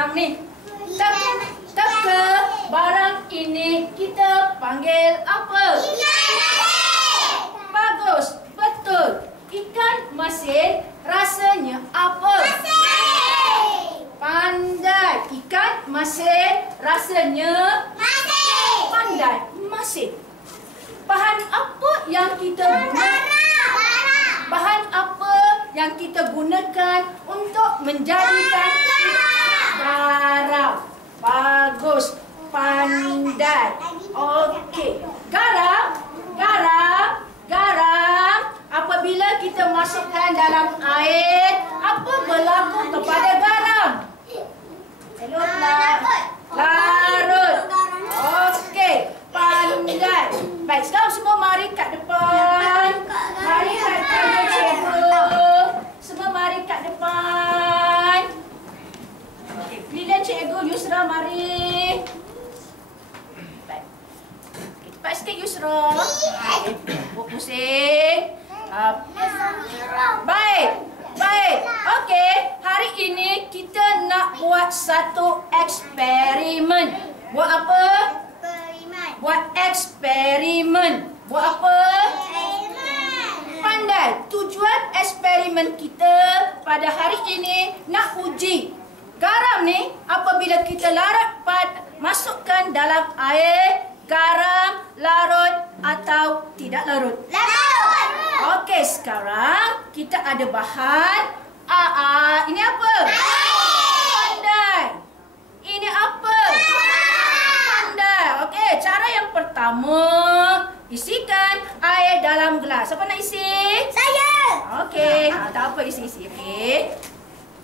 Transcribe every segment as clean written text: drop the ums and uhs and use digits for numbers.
sekarang ni. Teka barang ini kita panggil apa? Bagus, betul. Ikan masin rasanya apa? Pandai. Ikan masin rasanya pandai. Masin. Bahan apa yang kita gunakan? Bahan apa yang kita gunakan untuk menjadikan garam? Bagus, pandai. Okey. Garam. Apabila kita masukkan dalam air, apa berlaku kepada garam? Larut. Okey, pandai. Baik, sekarang semua mari kat depan. Mari hadap cikgu. Semua mari kat depan. Okey, pilih cikgu Yusra, mari. Baik. Okay, cepat sikit Yusra. Pusing. Baik. Okey, hari ini kita nak buat satu eksperimen. Buat apa? Buat eksperimen. Buat apa? Pandai. Tujuan eksperimen kita pada hari ini nak uji garam ni apabila kita masukkan dalam air, garam larut atau tidak larut? Larut. Okey, sekarang kita ada bahan. Ini apa? Pandai. Ini apa? Pandai. Okey, cara yang pertama, isikan air dalam gelas. Siapa nak isi? Saya. Okey, tak apa, isi. Okey.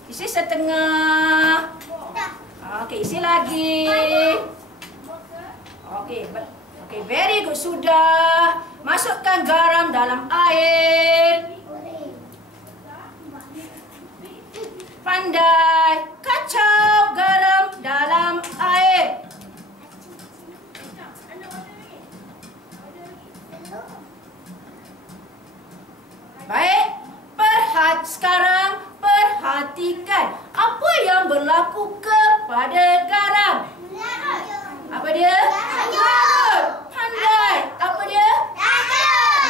Isi setengah. Okey, isi lagi. Okey, very good. Sudah. Masukkan garam dalam air. Pandai. Kacau garam dalam air. Baik. Sekarang perhatikan apa yang berlaku kepada garam. Apa dia? Larut. Pandai. Apa dia?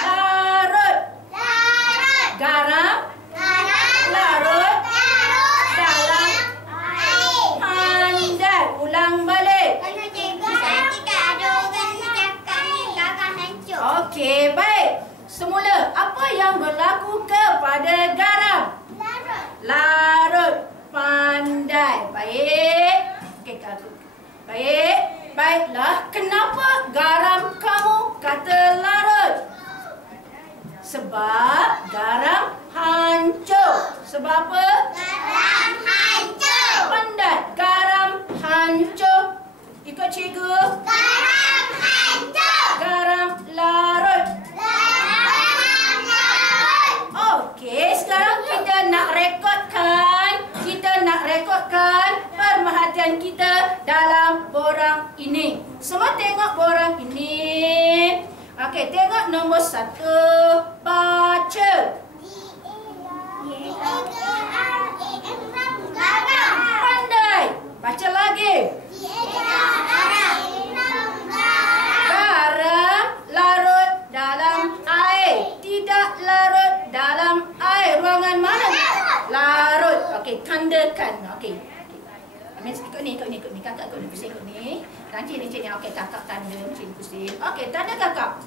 Larut. Garam larut dalam air. Pandai. Ulang balik. Okey, baik. Semula, apa yang berlaku kepada garam? Larut. Pandai. Baik. Okey, baik. Baiklah, kenapa garam kamu kata larut? Sebab garam hancur. Sebab apa? Garam hancur. Pandai. Garam hancur. Ikut cikgu. Garam hancur. Garam larut. Garam larut. Okey, sekarang kita nak rekodkan perhatian kita dalam borang ini. Semua tengok borang ini. Okey, tengok nombor 1. Baca. Pandai. Baca lagi. Garam larut dalam air. Tidak larut dalam air. Ruangan mana? Larut. Okey, tandakan. Okey. Ikut ni. Kakak ikut ni. Pusing ikut ni. Nanti ni. Okey, kakak tanda. Pusing. Okey, tanda kakak.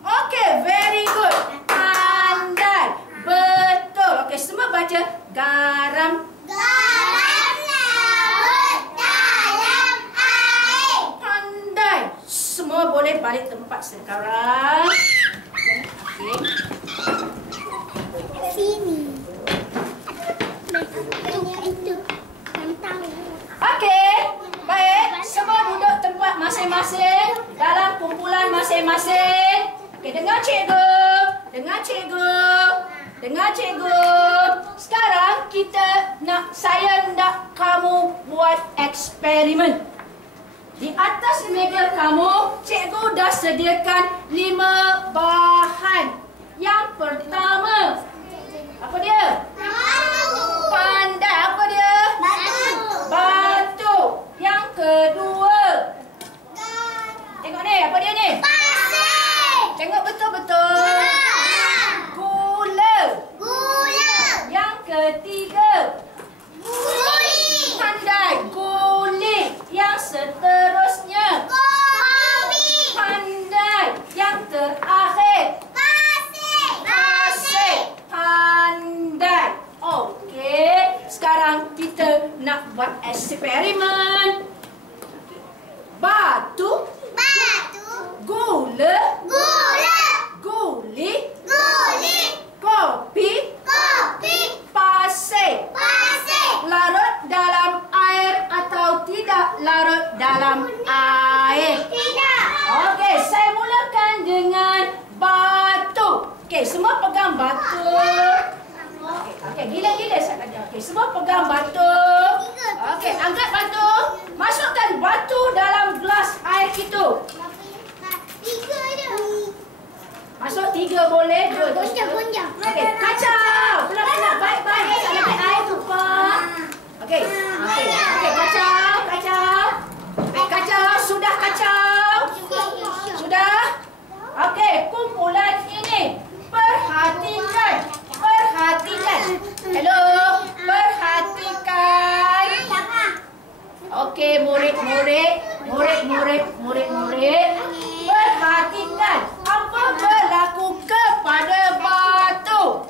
Okey, very good. Pandai. Betul. Okey, semua baca. Garam larut dalam air. Pandai. Semua boleh balik tempat sekarang. Okey. Sini. Okey. Baik. Semua duduk tempat masing-masing. Dalam kumpulan masing-masing. Okey, dengar cikgu. Sekarang saya nak kamu buat eksperimen. Di atas meja kamu, cikgu dah sediakan 5 bahan. Yang pertama, apa dia? Pandai. Guli. Pandai. Guling. Yang seterusnya. Kopi. Pandai. Yang terakhir. Pasir. Pasir. Pandai. Okey. Sekarang kita nak buat eksperimen. Batu. Batu. Gula. Gula. Guli. Guli. Kopi. Kopi. Pasir. Pasir. Larut dalam air atau tidak larut dalam air? Tidak. Okey, saya mulakan dengan batu. Okey, semua pegang batu. Okey, gila-gila saya kata. Okey, semua pegang batu. Okey, angkat batu. Masukkan batu dalam gelas air itu. Tiga je. Masuk 3 boleh, 2 Gonjang. Okey, kacau. Pelan-pelan, baik-baik. Tak letak air tumpah. Okey, kacau. Baik, kacau. Sudah kacau. Sudah? Okey, kumpulan ini. Perhatikan. Hello, perhatikan. Okey, murid-murid. Perhatikan. Apa berlaku kepada batu?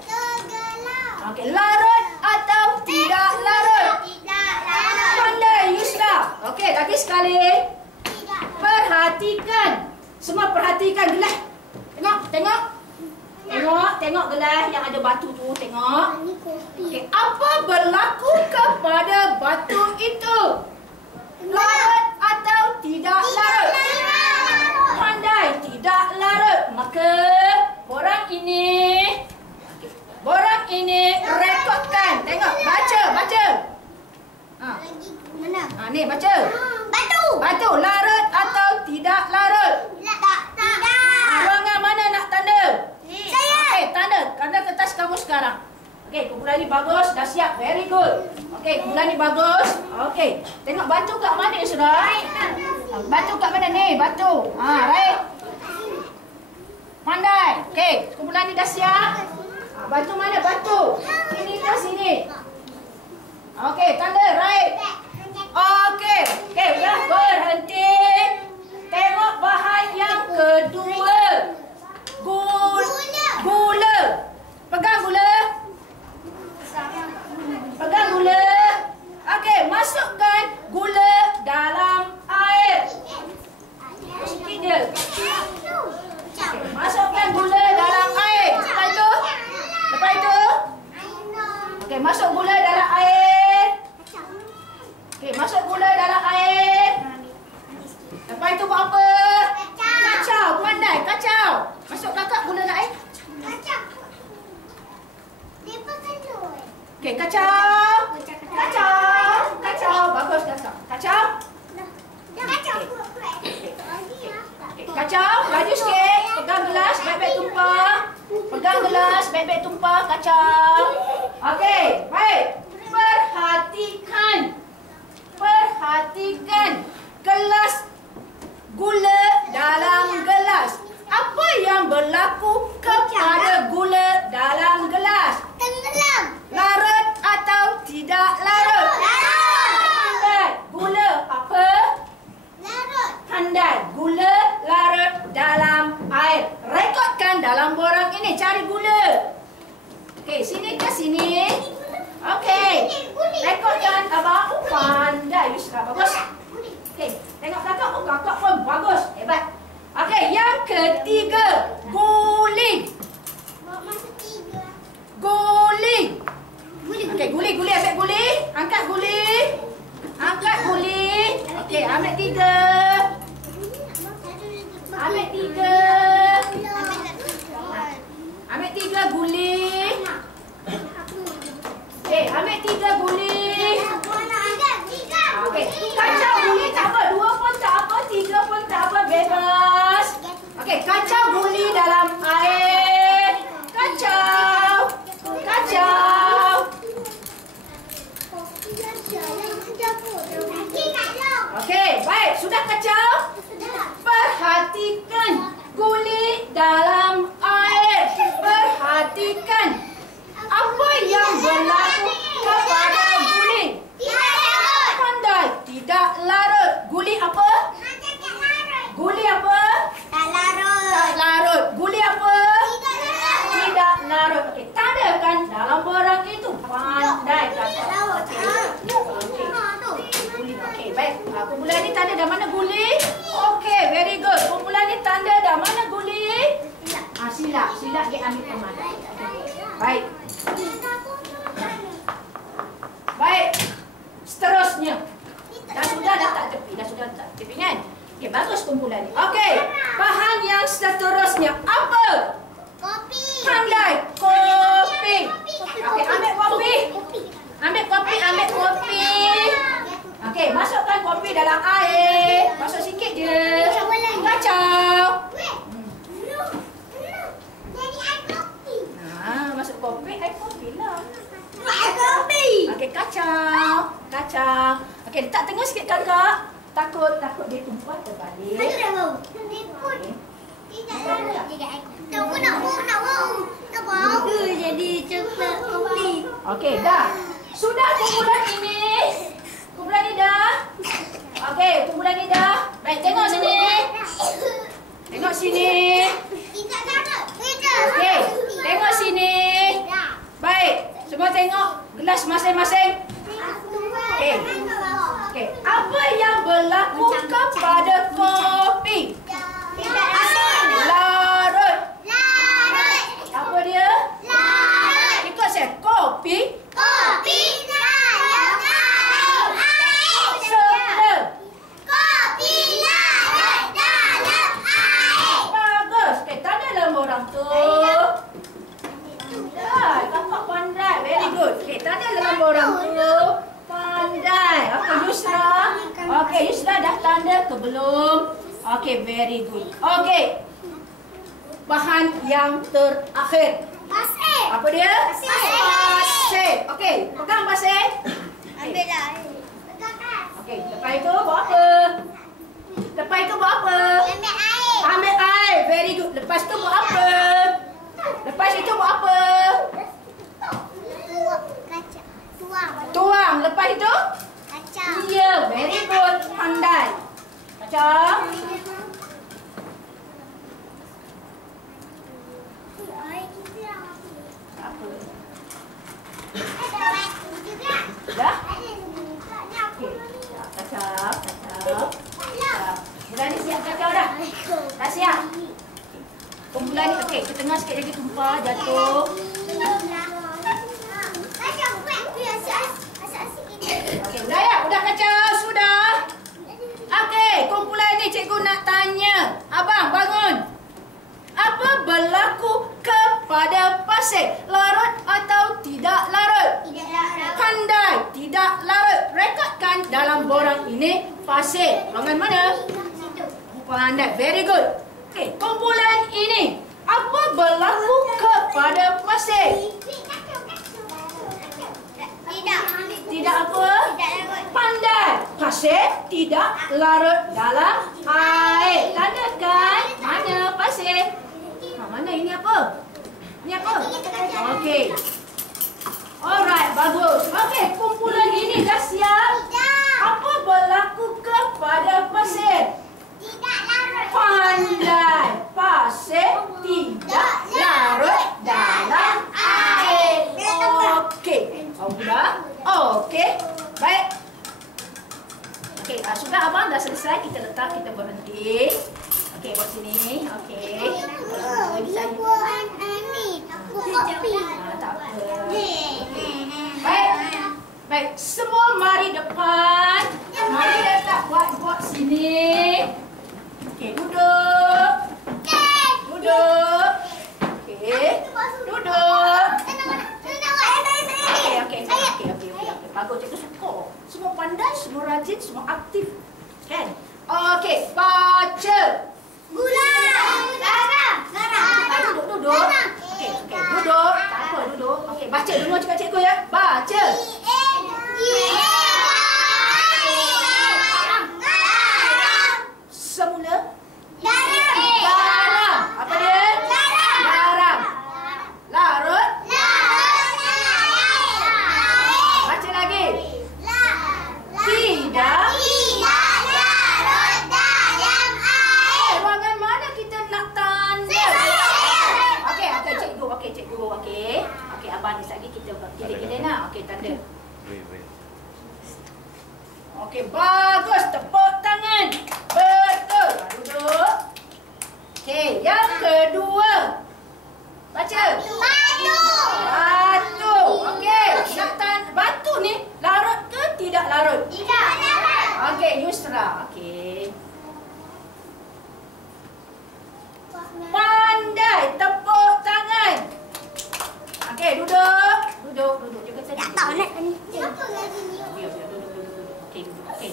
Okey, larut atau tidak larut? Tidak larut. Pandai Yusra. Okey, lagi sekali. Perhatikan. Semua perhatikan gelas. Tengok gelas yang ada batu tu. Tengok. Okey, apa berlaku kepada batu itu? Larut atau tidak larut? Pandai tidak larut. Maka borang ini rekodkan. Tengok, baca. Ha, ni baca. Batu larut atau tidak larut? Ruangan mana nak tanda? Okey, tanda kertas kamu sekarang. Okey, kumpulan ni bagus, dah siap. Very good. Okey, kumpulan ni bagus. Okey, tengok batu kat mana sudah? Batu kat mana ni? Batu. Ha, right. Pandai. Okey, kumpulan ni dah siap. Ha, batu mana batu? Sini ke sini? Okey, tanda right. Okey, dah berhenti. Tengok bahan yang kedua. Gula. Pegang gula. Okey, masukkan gula dalam air. Sikit je. Okay, masukkan gula dalam air. Lepas itu. Okey, masuk gula dalam air. Okey, masuk gula dalam air. Lepas itu buat apa? Kacau. Pandai, kacau. Masuk kakak gula dalam air. Okey, kacau. Bagus kakak. Kacau. Kacau, laju sikit. Pegang gelas, baik-baik tumpah. Kacau. Okey, baik. Perhatikan. Gelas gula dalam gelas. Apa yang berlaku kepada gula dalam gelas? Tenggelam. Larut atau tidak larut? Pandai. Gula apa? Larut. Pandai. Gula larut dalam air. Rekodkan dalam borang ini. Cari gula. Okey, sini ke sini. Okey. Rekodkan abang. Pandai Yusra. Bagus. Okey, tengok kakak pun. Kakak pun bagus. Hebat. Okey, yang ketiga. Guling. Okey, guli. Ambil guli. Angkat guli. Okey, ambil 3. Ambil 3 guli. Okey, ambil 3 guli. Okey, kacau guli tak apa. 2 pun tak apa. 3 pun tak apa. Bebas. Okey, kacau guli dalam air. Kacau. aktif kan? Okey, bagus kumpulan ni. Okey, bahan yang seterusnya apa? Kopi. Pandai. Kopi. Okey, ambil kopi. Ambil kopi, ambil kopi. Okey, masukkan kopi dalam air. Masuk sikit je. Kacau. Jadi air kopi. Nah, masuk kopi, air kopi lah. Air kopi. Okey, kacau. Kacau. Okey, letak tengah sikit kakak. Takut dia tumpah terbalik. Aku dah bau. Tidak larut jadi air kopi. Nak bau. Nak bau. Jadi coklat kopi. Okey, dah. Sudah kumpulan ini. Kumpulan ni dah. Okey, kumpulan ni dah. Baik, tengok sini. Tengok sini. Tidak larut. Tidak. Okey, tengok sini. Baik, semua tengok gelas masing-masing. Okey. Okey, apa yang berlaku kepada kopi? Tidak larut. Larut. Larut. Apa dia? Larut. Ikut saya. Kopi. Kopi dalam air. Sebelum. Kopi larut dalam air. Bagus. Okey, tanda dalam orang tu. Pandai. Kakak pandai. Very good. Okey, tanda dalam orang tu. Pandai. Okey, Yusra. Okey, Yusra dah tanda ke belum? Okey, very good. Okey. Bahan yang terakhir. Pasir. Apa dia? Pasir. Pasir. Okey, pegang pasir. Ambil dah. Pegang. Okey, lepas itu buat apa? Lepas itu buat apa? Ambil air. Ambil air. Very good. Lepas tu buat apa? Lepas itu buat apa? Kacang. Tuang. Tuang. Lepas itu? Kacang. Ya, very good. Pandai. Kacang. Air kita dah mati. Tak apa. Ada batu juga. Dah? Ada juga. Ni apa Okey. ni? Kacang. Kacang. Alah. Bulan ni siap kacau dah? Dah siap? Kumpulan ni, okey. Setengah sikit lagi tumpah, jatuh. Kacang kuat. Asal-asal ini. Okey, sudah ya? Sudah kacau? Sudah? Okey, kumpulan ni cikgu nak tanya. Abang, bangun. Apa berlaku kepada pasir? Larut atau tidak larut? Tidak larut. Pandai, tidak larut. Rekodkan dalam borang ini pasir. Ruangan mana? Situ. Pandai, very good. Okey, kumpulan ini. Apa berlaku kepada pasir? Tidak. Tidak apa? Tidak larut. Pandai. Pasir tidak larut dalam air. Tandakan mana pasir? Mana ini apa? Ini apa? Okey. Alright, bagus. Okey, kumpulan ini dah siap. Tidak. Apa berlaku kepada pasir? Tidak larut. Pandai. Pasir tidak larut dalam air. Okey. Sudah? Okey. Baik. Okey, sudah abang dah selesai. Kita letak, kita berhenti. Okey, buat sini. Okey. Dia buat ini. Buat kopi. Tak apa. Baik. Baik, semua mari depan. Mari letak buat sini. Okey, duduk. Duduk. Okey. Duduk. Okey. Bagus, cikgu suka. Semua pandai, semua rajin, semua aktif. Kan? Okey, baca. Gula. Garam. Duduk. Okey, duduk. Tak apa, duduk. Okey, baca dulu cakap cikgu ya. Baca. Semula. Garam. Apa dia? Garam. Larut. Baca lagi. Tidak. Ruangan mana kita nak tanda? Okey, cikgu. Okey, abang ni lagi kita gila-gila nak. Okey, tanda. Okey, bagus. Tepuk tangan. Betul. Duduk. Okey, yang kedua. Baca. Batu. Okey, nak batu ni larut ke tidak larut? Tidak larut. Okey, Yusra. Yusra. Okey. Pandai. Tepuk tangan. Okey, duduk. Duduk juga tadi. Tak tahu nak ni. Apa lagi ni? Duduk. Okey, duduk. Okey.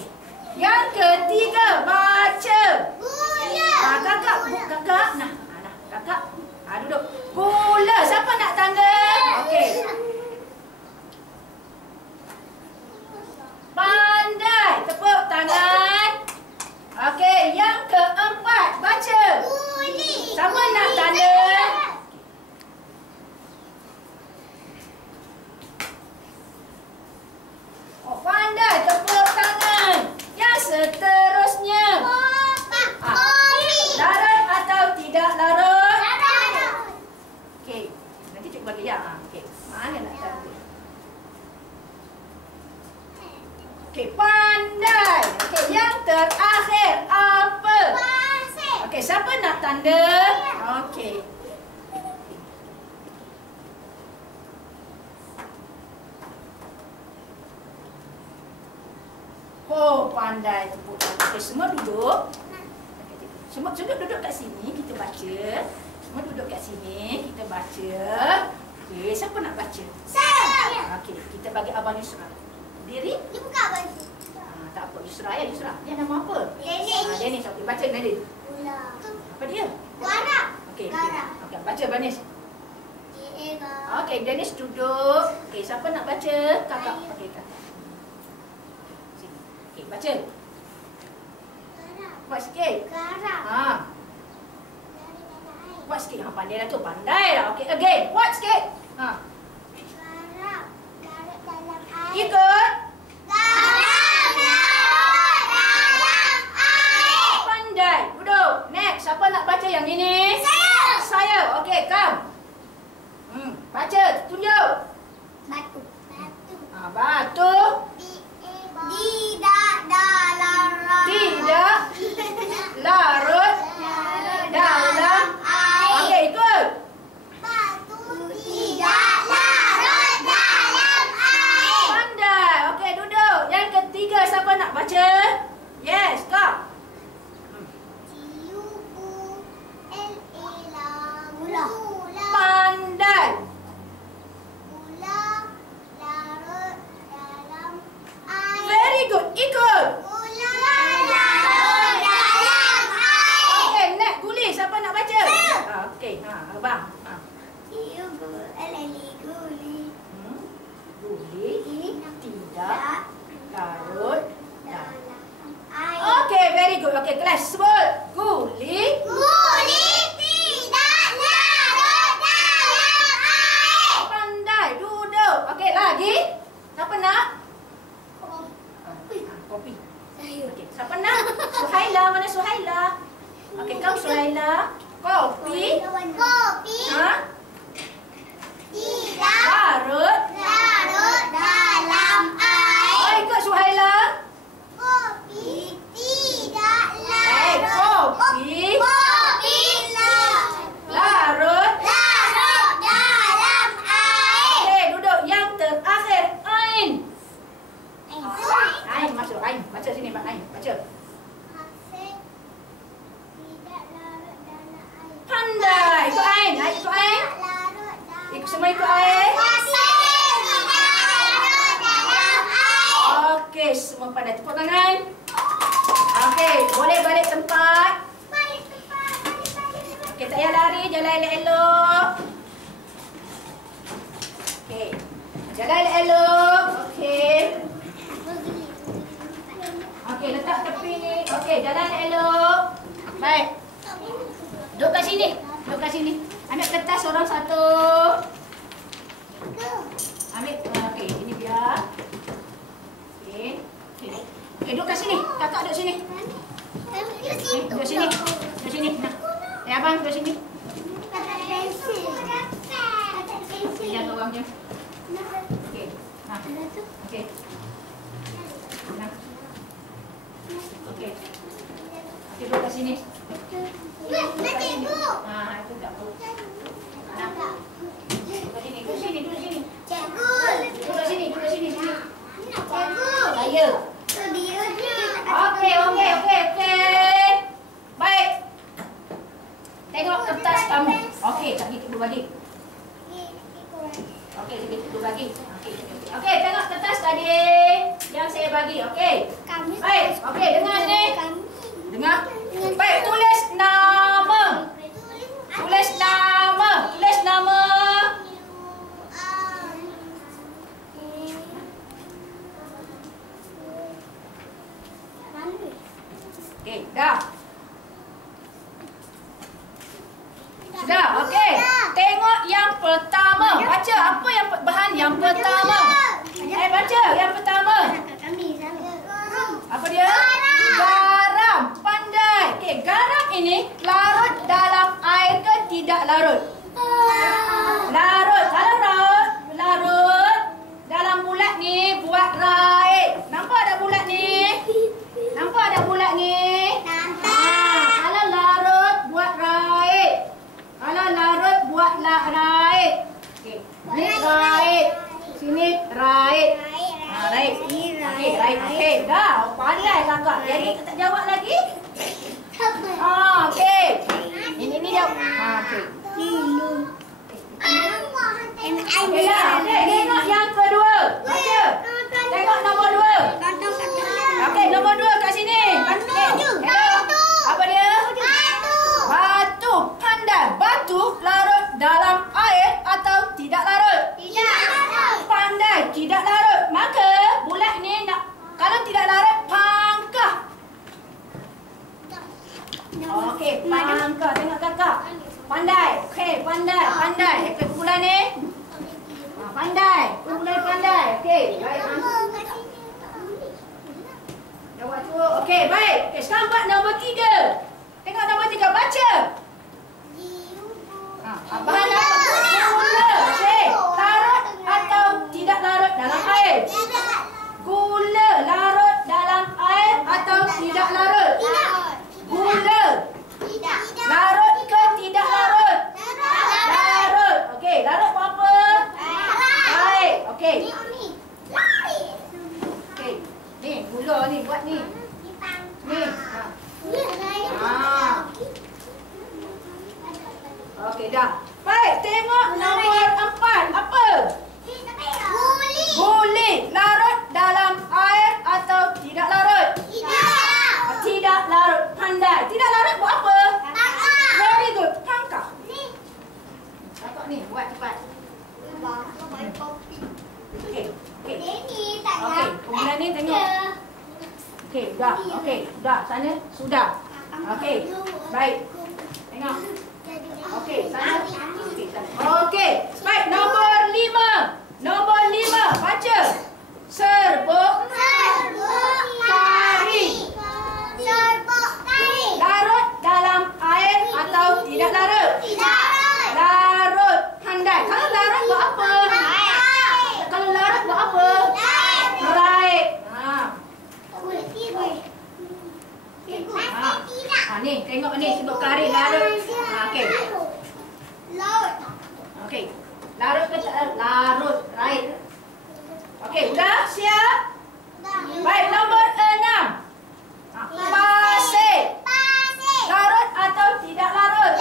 Yang ketiga, baca. Gula. Kakak. Nah, kakak. Duduk. Gula. Siapa nak tanda? Okey. Pandai. Tepuk tangan. Okey, yang keempat, baca. Guli. Siapa nak tanda? Oh, pandai. Tepuk tangan. Yang seterusnya. Larut atau tidak larut? Okey. Nanti cikgu bagi ya. Okey. Mana nak tanda? Okey, pandai. Okey, yang terakhir apa? Okey, siapa nak tanda? Okey. Oh, pandai. Okey, semua duduk. Semua duduk kat sini, kita baca. Semua duduk kat sini, kita baca. Okey, siapa nak baca? Saya. Okey, kita bagi Abang Yusra. Diri? Dia buka baju. Tak apa, Yusra ya, Yusra. Dia nama apa? Dennis. Dennis, okey, baca Nadine. Gula. Apa dia? Garam. Okey. Garam. Okey, baca Dennis. Garam. Okey, Dennis duduk. Okey, siapa nak baca? Kakak. Okey, kakak. Sini. Okey, baca. Kuat sikit. Garam. Kuat sikit. Pandai dah tu. Pandai dah. Okey, again. Kuat sikit. Garam. Larut dalam air. Ikut. Garam larut dalam air. Pandai. Duduk. Next. Siapa nak baca yang ini? Saya. Okey, come. Baca. Tunjuk. Batu. Batu. Tidak dalam Tidak larut dalam air. Okey, ikut. Batu tidak larut dalam air. Pandai. Okey, duduk. Yang ketiga, siapa nak baca? Yes, kau. Gula. Pandai. Gula larut dalam air. Very good. Ikut. Gula larut dalam air. Okey, next. Guli. Siapa nak baca? Okey, abang. Guli. Guli tidak larut dalam. Air. Okey, very good. Okey, kelas sebut. Guli. Guli tidak larut dalam air. Pandai. Duduk. Okey, lagi. Siapa nak? Kopi. Okey, siapa nak? Suhaila. Mana Suhaila? Okey, kau Suhaila. Kopi. Kopi tidak Larut. larut dalam air. Oh, ikut Suhaila. Kopi tidak larut. Kopi. Kopi Larut. larut dalam air. Okey, duduk. Yang terakhir. Ain. Air. Ain, masuk. Ain. Baca sini, Pak. Ain. Baca. Asin tidak larut dalam air. Pandai. Ikut Ain. Ain, ikut Ain. Larut dalam Semua ikut Ain. asin tidak larut dalam air. Okey, semua pandai. Tepuk tangan. Okey, boleh balik tempat. Balik tempat. Okey, tak payah lari. Jalan elok-elok. Okey. Jalan elok-elok. Okey. Okey, letak tepi ni. Okey, jalan elok. Baik. Duduk kat sini. Duduk kat sini. Ambil kertas orang satu. Ambil. Okey, ini biar. Okey. Okey, duduk kat sini. Kakak duduk sini. Duduk sini. Duduk sini. Nah. Abang duduk sini. Biar orangnya. Okey. Nah. Okey. Nah. Okey. Okey, duduk kat sini. Itu tak apa. Duduk sini. Duduk sini. Duduk sini. Duduk sini. Saya. Okey. tengok kertas kamu. Okey, bagi cikgu bagi. Okey, cikgu bagi. Okey, tengok kertas tadi yang saya bagi. Okey. Baik, okey, dengar ni. Dengar. Baik, tulis nama. Tulis nama. Tulis nama. Okey, dah. Sudah, okey. Tengok yang pertama. Baca apa yang bahan yang pertama. Baca yang pertama. Apa dia? Garam. Pandai. Okey, garam ini larut dalam air ke tidak larut? Larut. Kalau larut dalam bulat ni buat raik. Nampak ada bulat ni? Nampak ada bulat ni? Kalau larut buat raik. Kalau larut buat raik. Okey. Ni raik. Sini raik. Raik. Okey, raik. Okey, dah. Pandai kakak. Jadi kita tak jawab lagi? Okey. Ini dia. Okey. Okey dah. Okey, tengok yang kedua. Baca. Tengok nombor 2. Okey, nombor 2 kat sini. Apa dia? Batu. Pandai. Batu larut dalam air atau tidak larut? Pandai. Tidak larut. Maka bulat ni nak, kalau tidak larut, pangkah. Okey, pangkah. Tengok kakak. Pandai. Okey, pandai. Pandai. Okey, bulan ni. Pandai. Bulan pandai. Okey. Baik. Jawab tu. Okey, baik. Okay, sekarang buat nombor 3. Tengok nombor 3. Baca. Bahan apa? Gula. Okey. Larut atau tidak larut dalam air? Gula larut dalam air atau tidak larut? Gula. Larut ke tidak larut? Larut. Okey, larut buat apa? Baik. Okey. Okey. Ni gula ni buat ni. Ni. Okey dah. Baik, tengok nombor 4. Apa? Guli. Larut dalam air atau tidak larut? Tidak larut. Pandai. Tidak larut buat apa? Very good. Pangkah. Kakak ni buat cepat. Okey. Okey, kemudian ni tengok. Okey, dah. Okey, dah. Sana sudah. Okey. Baik. Tengok. Okey, sana. Okey, sana. Okey. Baik, nombor 5. Nombor 5. Baca. Serbuk kari. Larut dalam air atau tidak larut? Larut. Pandai. Kalau larut buat apa? Kalau larut buat apa? Raik. Ni, tengok ni sebut kari larut. Okey. Okey. Larut ke tak larut? Larut. Raik. Okey, sudah? Siap? Baik, nombor 6. Pasir. Larut atau tidak larut?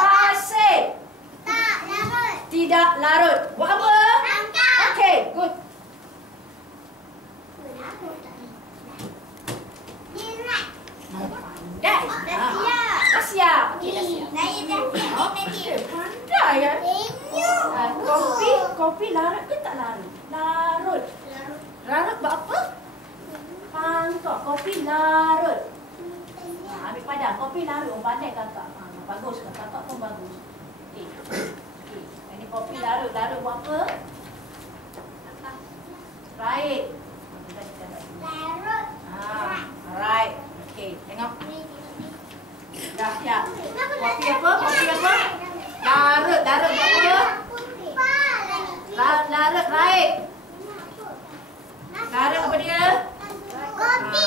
Pasir. Tidak larut. Buat apa? Okey, good. Pandai. Dah siap. Okey, dah siap. Okey, pandai kan? Kopi larut ke tak larut? Larut. Larut buat apa? Pangkah. Kopi larut. Ambil padang. Kopi larut. Orang pandai kakak. Bagus. Kakak pun bagus. Okey. Ini kopi larut. Larut buat apa? Right. Larut. Right. Okey. Tengok. Dah siap. Kopi apa? Kopi apa? Larut. Larut buat apa? Larut. Right. Larut apa dia? Kopi.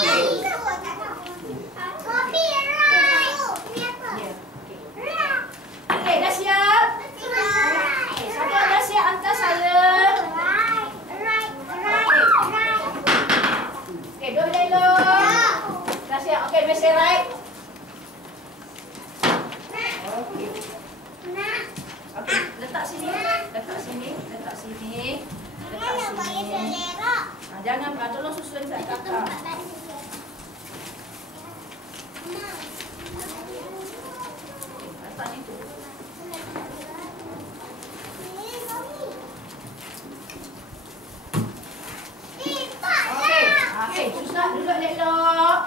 Kopi right. Okey, dah siap? Okey, siapa dah siap hantar saya? Okey, duduk elok. Dah siap. Okey, mesin right. Okey. Letak sini. Jangan, tolong susun kakak. Letak situ. Okey, susah duduk elok.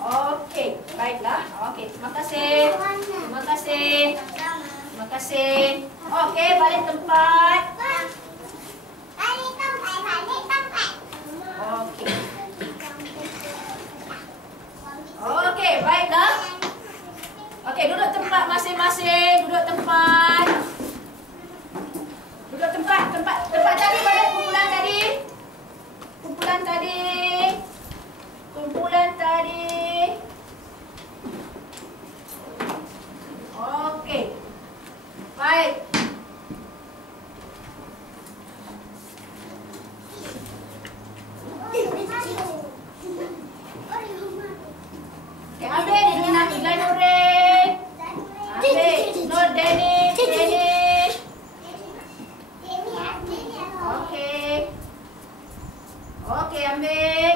Okey, baiklah. Okey, terima kasih. Terima kasih. Terima kasih. Okey, balik tempat. Okey. Okey, baiklah. Okey, duduk tempat masing-masing. Duduk tempat. Duduk tempat. Tempat tadi balik kumpulan tadi. Kumpulan tadi. Okey. Baik. Okey, ambil dengan Nilai Nurin. Ambil Nur Danish. Okey. Okey, ambil.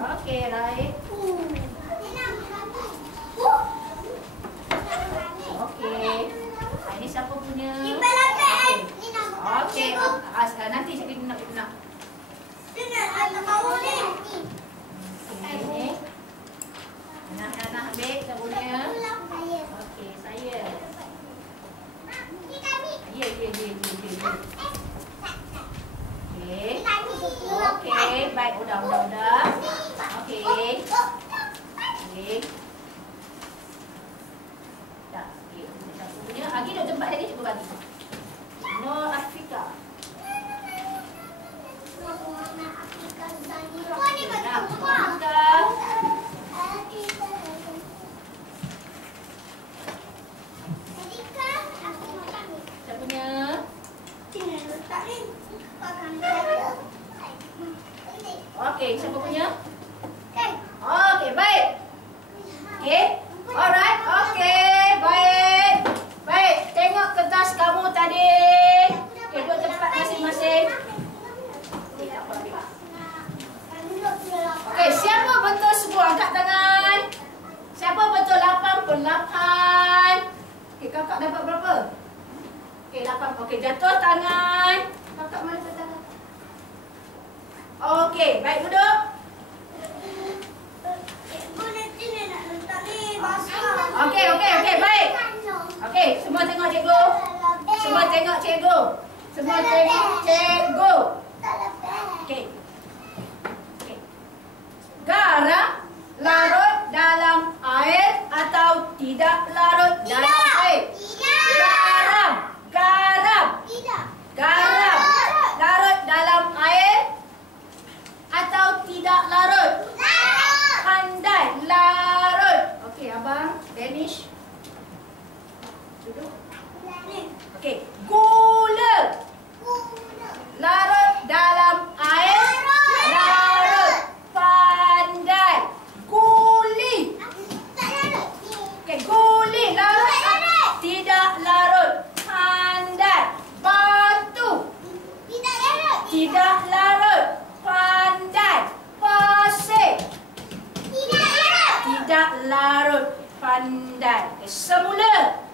Okey, right. Okey. Ini siapa punya? Okey. Nanti saya kena nak. Okey. Nak ambil siapa punya? Okey, saya. Ya. Okey, baik, udah. Okey. Dah, okey. Siapa punya? Lagi duduk tempat lagi cuba bagi. Nur Afrika. Siapa punya? Okey, siapa punya? Okey, baik. Okey. Alright. Okey, baik. Baik, tengok kertas kamu tadi. Okey, duduk tempat masing-masing. Okey, siapa betul semua? Angkat tangan. Siapa betul 88? Okey, kakak dapat berapa? Okey, 8. Okey, jatuh tangan. Kakak mana tangan? Okey, baik duduk. Okey, baik. Okey, semua tengok cikgu. Okey. Garam larut dalam air atau tidak larut dalam air? Garam larut dalam air atau tidak larut? Pandai, larut. Okey, abang Danish. Duduk. Okey, gula larut dalam air, larut. Pandai. Guli. Okey, guli larut, tidak larut. Pandai. Batu tidak larut. Pandai. Pasir tidak larut. Pandai. Semula.